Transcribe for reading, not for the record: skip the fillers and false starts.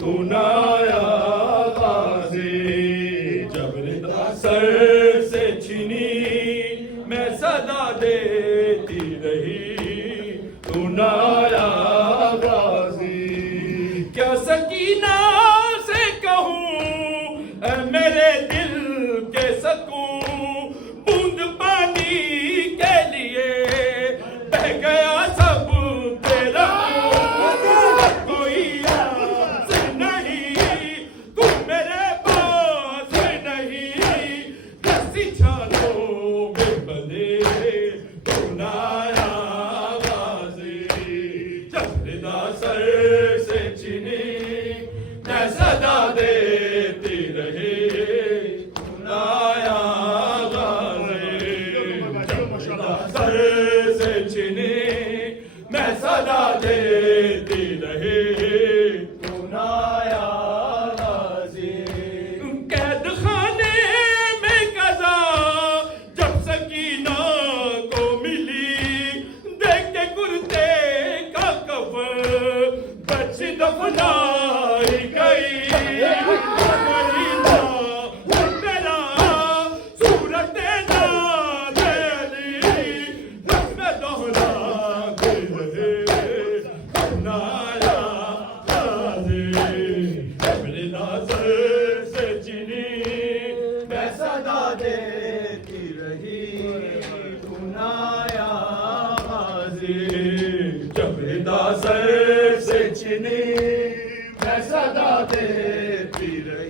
तू नाया गाजी। जब रिदा सर से छीनी मैं सदा देती रही, तू नाया गाजी। क्या सकीना से कहूँ ऐ मेरे दिल के सकूं, बूंद पानी के लिए बह गया सब तेरा खून। कोई आस नहीं, तू मेरे पास नहीं, रस्सी छालों में बंधे तू नाया गाजी। जब रिदा सर से छीनी मैं सदा देती रही, तू नाया गाजी। सर से छीनी मैं सदा देती रही, तू नाया गाजी। कैद खाने में कज़ा जब सकीना को मिली, देख के कुर्ते का कफन बच दफनाई गई। महीना मेरा सूरत ना देली, रस्म दोहरा के रहे नाया गाजी। मेरे नाज़र से चीनी मैं सदा देती रही, तू नाया गाजी। जब रिदा सर से चीनी मैं सदा देती रही,